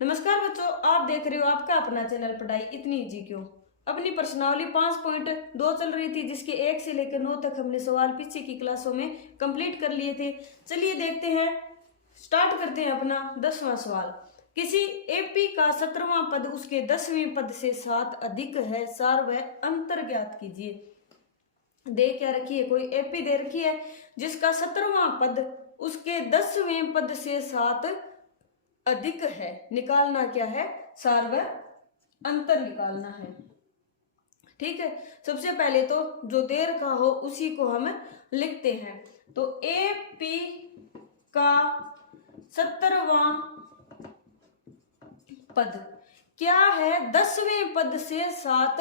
नमस्कार बच्चों, आप देख रहे हो आपका अपना चैनल पढ़ाई इतनी इजी क्यों। अपनी प्रश्नावली 5.2 चल रही थी, जिसके 1 से लेकर 9 तक हमने सवाल पीछे की क्लासों में कंप्लीट कर लिए थे। चलिए देखते हैं, स्टार्ट करते हैं अपना 10वां सवाल। किसी एपी का 17वां पद उसके 10वें पद से 7 अधिक है, सार व अंतर ज्ञात कीजिए। दे क्या रखी है, कोई एपी दे रखी है जिसका 17वां पद उसके 10वें पद से 7 अधिक है। निकालना क्या है, सार व अंतर निकालना है। ठीक है, सबसे पहले तो जो दे रखा हो उसी को हम लिखते हैं। तो ए पी का 17वां पद क्या है, 10वें पद से 7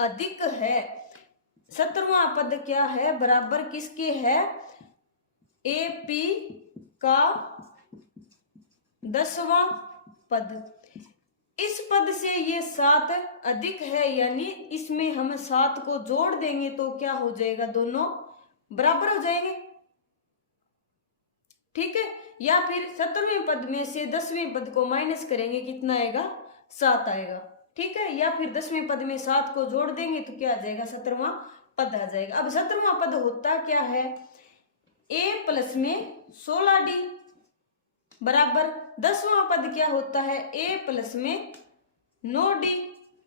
अधिक है। 17वां पद क्या है, बराबर किसके है, ए पी का 10वां पद। इस पद से ये 7 अधिक है, यानी इसमें हम 7 को जोड़ देंगे तो क्या हो जाएगा, दोनों बराबर हो जाएंगे। ठीक है, या फिर 17वें पद में से 10वें पद को माइनस करेंगे, कितना आएगा, 7 आएगा। ठीक है, या फिर 10वें पद में 7 को जोड़ देंगे तो क्या आ जाएगा, 17वां पद आ जाएगा। अब 17वां पद होता क्या है, a प्लस में 16d बराबर 10वां पद क्या होता है, a प्लस में 9d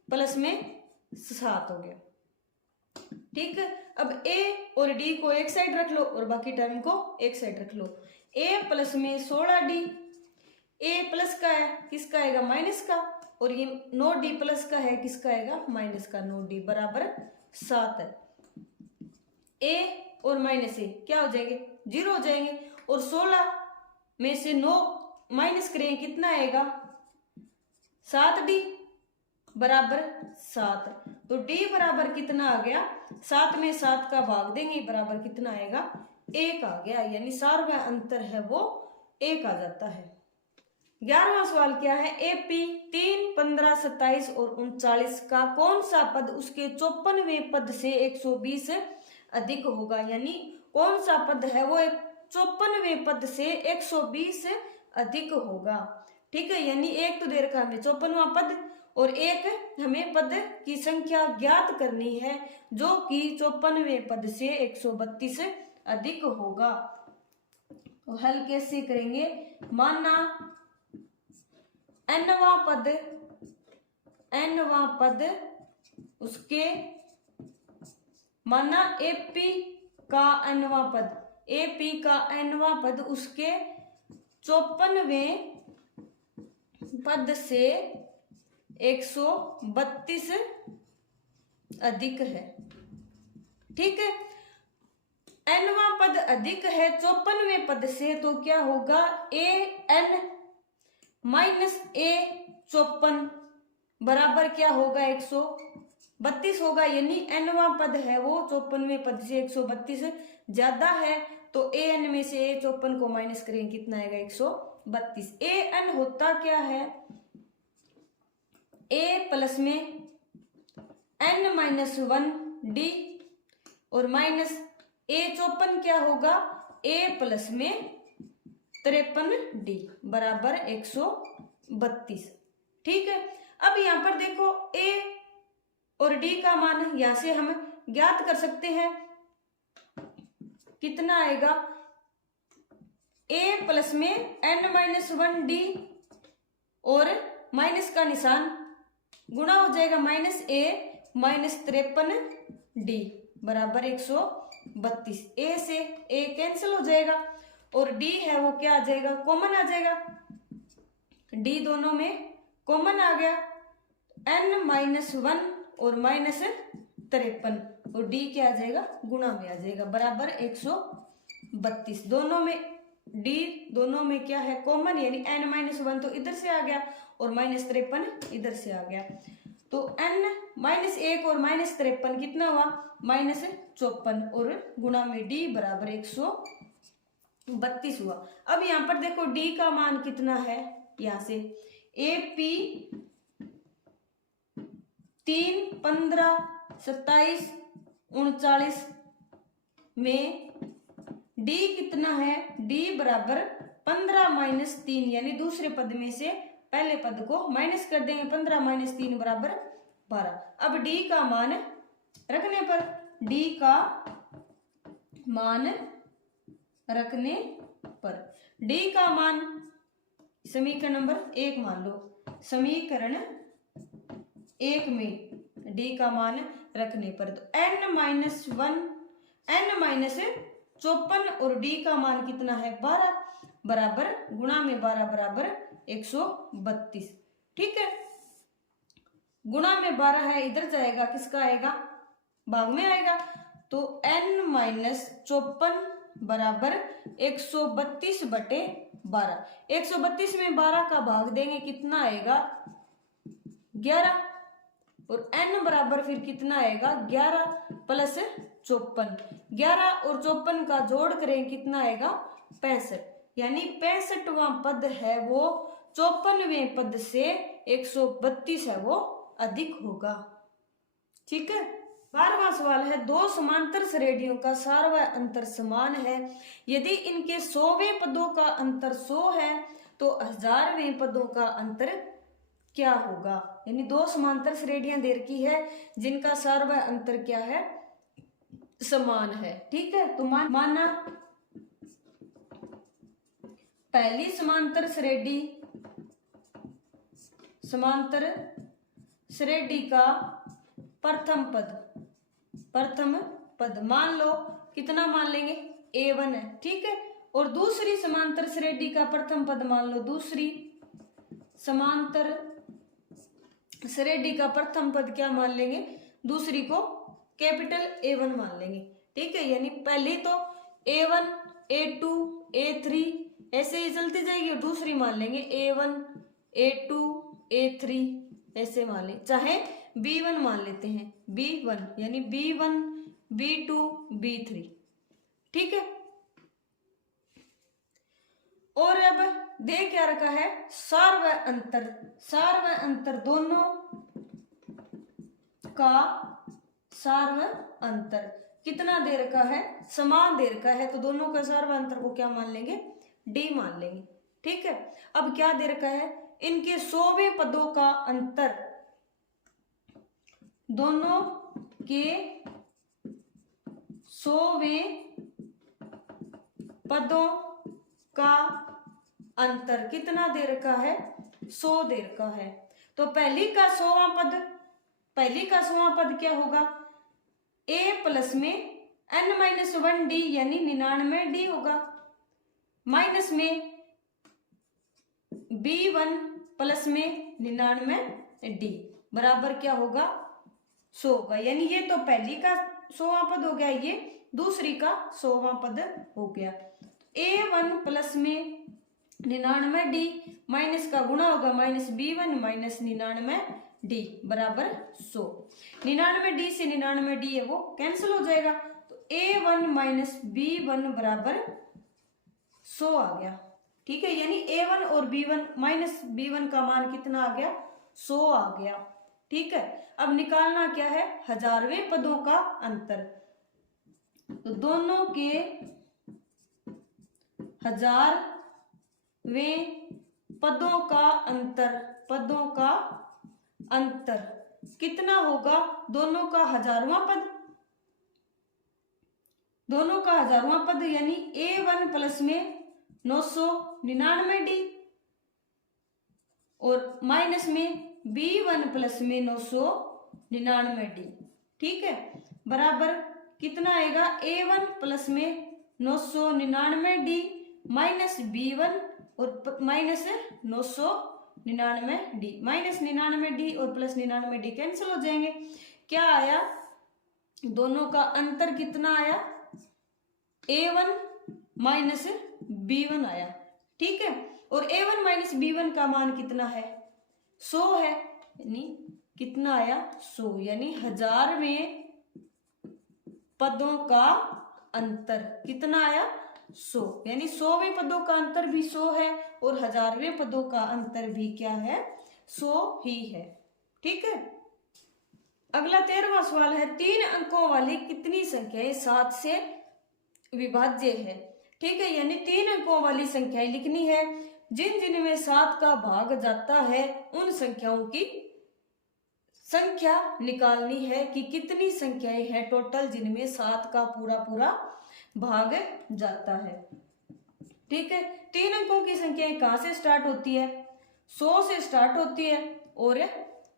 प्लस में 7 हो गया। ठीक है, अब a और d को एक साइड रख लो और बाकी टर्म को एक साइड रख लो। a प्लस में 16d, a प्लस का है, किसका आएगा, माइनस का, और ये 9d प्लस का है, किसका आएगा, माइनस का, 9d बराबर 7 है। a और माइनस a क्या हो जाएंगे, 0 हो जाएंगे, और 16 में से 9 माइनस करें, कितना आएगा, 7d बराबर 7। तो d बराबर कितना आ गया, 7 में 7 का भाग देंगे, बराबर कितना आएगा, 1 आ गया, यानी सार व अंतर है वो 1 आ जाता है। 11वां सवाल क्या है, एपी 3, 15, 27 और 39 का कौन सा पद उसके 54वें पद से 120 अधिक होगा। यानी कौन सा पद है वो 54वें पद से 120 अधिक होगा। ठीक है, यानी एक तो दे रखा हमें 54वां पद और एक हमें पद की संख्या ज्ञात करनी है जो कि 54वें पद से 132 अधिक होगा। तो हल कैसे करेंगे, माना nवां पद उसके, माना एपी का nवां पद, एपी का nवां पद उसके 54वें पद से 132 अधिक है। ठीक है, nवां पद अधिक है 54वें पद से, तो क्या होगा, a n माइनस a 54 बराबर क्या होगा, 132 होगा। यानी nवां पद है वो 54वें पद से 132 ज्यादा है, तो a n में से a 54 को माइनस करें, कितना आएगा, 132। a n होता क्या है, a प्लस में n माइनस 1d और माइनस a 54 क्या होगा, a प्लस में 53d बराबर 132। ठीक है, अब यहां पर देखो a और d का मान यहां से हम ज्ञात कर सकते हैं, कितना आएगा, a प्लस में n माइनस 1d और माइनस का निशान गुणा हो जाएगा, माइनस a माइनस 53d बराबर 132। a से a कैंसिल हो जाएगा और d है वो क्या आ जाएगा, कॉमन आ जाएगा, d दोनों में कॉमन आ गया, n माइनस 1 और माइनस 53 और d क्या आ जाएगा, गुणा में आ जाएगा, बराबर 132। दोनों में d दोनों में क्या है, कॉमन, यानी n माइनस 1 तो इधर से आ गया और माइनस 53 इधर से आ गया, तो n माइनस 1 और माइनस 53 कितना हुआ, माइनस 54 और गुणा में d बराबर 132 हुआ। अब यहाँ पर देखो d का मान कितना है, यहाँ से AP 3, 15, 27, 39 में d कितना है, d बराबर 15 माइनस 3, यानी दूसरे पद में से पहले पद को माइनस कर देंगे, 15 माइनस 3 बराबर 12। अब डी का मान रखने पर, डी का मान रखने पर, डी का मान समीकरण नंबर 1 मान लो, समीकरण 1 में डी का मान रखने पर तो n-1 n-54 और डी का मान कितना है 12 बराबर गुणा में 12 बराबर 132। ठीक है, गुणा में 12 है, इधर जाएगा, किसका आएगा, भाग में आएगा, तो n-54 बराबर 132 बटे 12। 132 में 12 का भाग देंगे, कितना आएगा 11, और n बराबर फिर कितना आएगा 11 प्लस 54, 11 और 54 का जोड़ करें कितना आएगा 65, यानी 65वां पद है वो 54वें पद से 132 है वो अधिक होगा। ठीक है, 12वां सवाल है, दो समांतर श्रेणियों का सार व अंतर समान है, यदि इनके 100वें पदों का अंतर 100 है तो 1000वें पदों का अंतर क्या होगा। यानी दो समांतर श्रेणियां दे रखी है जिनका सार व अंतर क्या है, समान है। ठीक है, तो माना पहली समांतर श्रेणी का प्रथम पद मान लो, कितना मान लेंगे a1 है। ठीक है, और दूसरी समांतर श्रेणी का प्रथम पद मान लो, दूसरी समांतर श्रेणी का प्रथम पद क्या मान लेंगे, दूसरी को कैपिटल A1 मान लेंगे। ठीक है, यानी पहली तो A1 A2 A3 ऐसे ही चलती जाएगी, और दूसरी मान लेंगे A1 A2 A3 ऐसे मान लें, चाहे B1 मान लेते हैं, B1 यानी B1 B2 B3। ठीक है, और अब दे क्या रखा है, सार व अंतर दोनों का सार व अंतर कितना दे रखा है, समान दे रखा है, तो दोनों का सार व अंतर को क्या मान लेंगे, डी मान लेंगे। ठीक है, अब क्या दे रखा है, इनके 100वें पदों का अंतर, दोनों के 100वें पदों का अंतर कितना दे रखा है, 100 दे रखा है। तो पहली का 100वां पद क्या होगा, a प्लस में n-1d यानी 99d होगा, माइनस में b1 प्लस में 99d बराबर क्या होगा 100 होगा। यानी ये तो पहली का 100वां पद हो गया, ये दूसरी का 100वां पद हो गया। a1 प्लस में 99d माइनस का गुणा होगा, माइनस b1 माइनस 99d बराबर 100। 99d से 99d है वो कैंसिल हो जाएगा, तो a1 माइनस b1 बराबर 100 आ गया। ठीक है, यानी a1 और b1 माइनस b1 का मान कितना आ गया, 100 आ गया। ठीक है, अब निकालना क्या है, 1000वें पदों का अंतर, तो दोनों के 1000वें पदों का अंतर कितना होगा, दोनों का 1000वां पद यानी a1 प्लस में 999d और माइनस में b1 प्लस में 999d। ठीक है, बराबर कितना आएगा, a1 प्लस में 999d माइनस b1 और माइनस 999d, माइनस 99d और प्लस 99d कैंसिल हो जाएंगे। क्या आया, दोनों का अंतर कितना आया, a1 माइनस b1 आया। ठीक है, और a1 माइनस b1 का मान कितना है, 100 है, यानी कितना आया 100, यानी 1000वें पदों का अंतर कितना आया 100, यानी 100वें पदों का अंतर भी 100 है और 1000वें पदों का अंतर भी क्या है, 100 ही है। ठीक है, अगला 13वां सवाल है, 3 अंकों वाली कितनी संख्याएं 7 से विभाज्य है। ठीक है, यानी 3 अंकों वाली संख्याएं लिखनी है, जिन जिनमें 7 का भाग जाता है उन संख्याओं की संख्या निकालनी है कि कितनी संख्याएं हैं टोटल जिनमें 7 का पूरा पूरा भाग जाता है। ठीक है, 3 अंकों की संख्याएं कहां से स्टार्ट होती है? 100 से स्टार्ट होती है और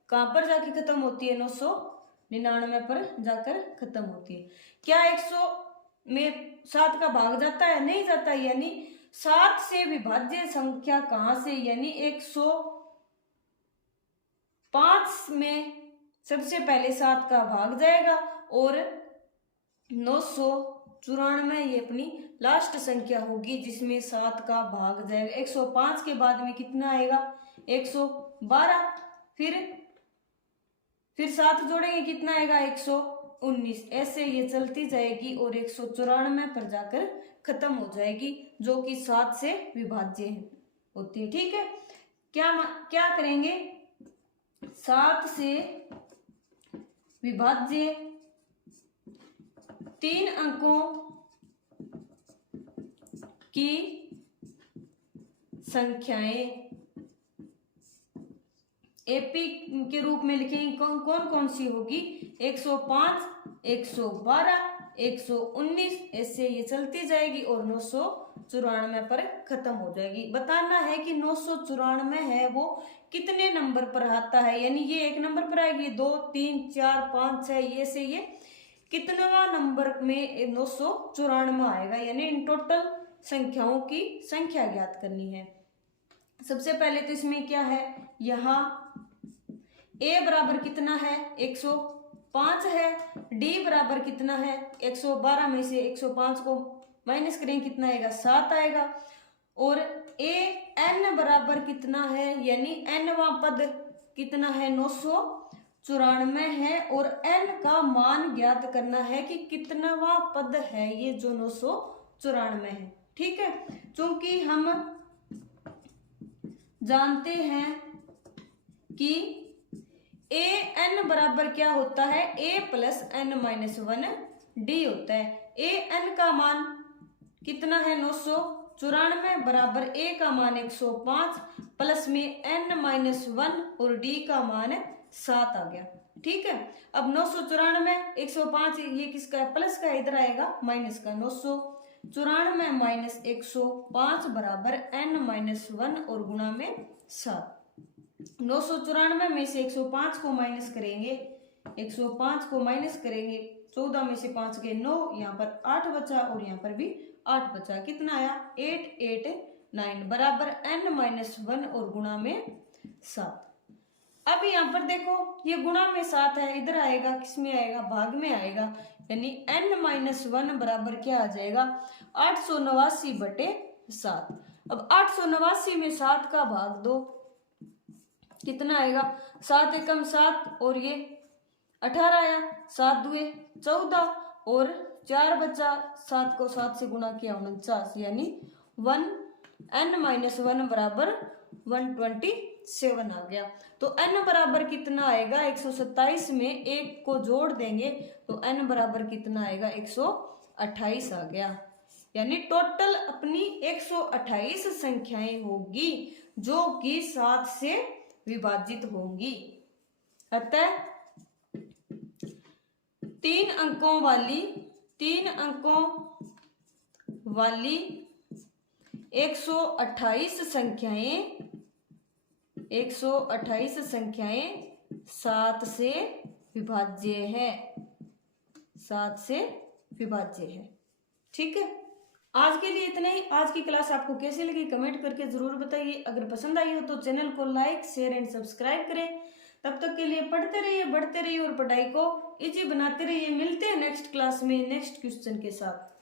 कहां पर जाके खत्म होती है? 999 पर जाकर खत्म होती है। क्या 100 में 7 का भाग जाता है? नहीं जाता, यानी 7 से विभाज्य संख्या कहां से? यानी 105 में सबसे पहले 7 का भाग जाएगा और 994 ये अपनी लास्ट संख्या होगी जिसमें 7 का भाग जाएगा। 105 के बाद में कितना आएगा? 112। फिर 7 जोड़ेंगे, कितना आएगा? 119। ऐसे ये चलती जाएगी और 194 पर जाकर खत्म हो जाएगी, जो कि 7 से विभाज्य होती है। ठीक है, क्या करेंगे? 7 से विभाज्य 3 अंकों की संख्याएं एपी के रूप में लिखेंगे। कौन कौन सी होगी? 105, 112, 119, ऐसे ये चलती जाएगी और 994 पर खत्म हो जाएगी। बताना है कि 994 है वो कितने नंबर पर आता है, यानी ये 1 नंबर पर आएगी, 2, 3, 4, 5, 6, ये से ये कितनवा नंबर में 994 आएगा, यानी इन टोटल संख्याओं की संख्या ज्ञात करनी है। सबसे पहले तो इसमें क्या है? यहाँ a बराबर कितना है? 105 है। d बराबर कितना है? 112 में से 105 को माइनस करेंगे, कितना आएगा? 7 आएगा। और a n बराबर कितना है? यानी nवां पद कितना है? 994 है और n का मान ज्ञात करना है कि कितनवां पद है ये जो 994 है। ठीक है, क्योंकि हम जानते हैं कि a n बराबर क्या होता है? a plus n minus 1 d होता है। a n का मान कितना है? 994 बराबर a का मान 105 प्लस में n माइनस 1 और d का मान 7 आ गया। ठीक है, अब 994 105 ये किसका है? प्लस का, इधर आएगा माइनस का। 994 माइनस 105 बराबर n माइनस 1 और गुणा में 7। 994 में से 105 को माइनस करेंगे, 105 को माइनस करेंगे, 14 में से 5 गए 9, यहाँ पर 8 बचा और यहाँ पर भी 8 बचा। कितना आया? 889 बराबर n माइनस 1 और गुणा में 7। अब यहाँ पर देखो ये गुणा में 7 है, इधर आएगा, किस में आएगा? भाग में आएगा, यानी n माइनस 1 बराबर क्या आ जाएगा? 889 बटे 7। अब 889 में 7 का भाग दो, कितना आएगा? 7 एकम 7 और ये 18 आया, 7 दुए 14 और 4 बचा, 7 को 7 से गुणा किया 49, यानी n माइनस 1 बराबर 127 आ गया। तो n बराबर कितना आएगा? 127 में 1 को जोड़ देंगे तो n बराबर कितना आएगा? 128 आ गया। यानी टोटल अपनी 128 संख्याएं होगी जो कि 7 से विभाजित होंगी। अतः 3 अंकों वाली 128 संख्याएं 7 से विभाज्य है, 7 से विभाज्य है। ठीक है, आज के लिए इतना ही। आज की क्लास आपको कैसी लगी कमेंट करके जरूर बताइए। अगर पसंद आई हो तो चैनल को लाइक, शेयर एंड सब्सक्राइब करें। तब तक के लिए पढ़ते रहिए, बढ़ते रहिए और पढ़ाई को इजी बनाते रहिए। मिलते हैं नेक्स्ट क्लास में नेक्स्ट क्वेश्चन के साथ।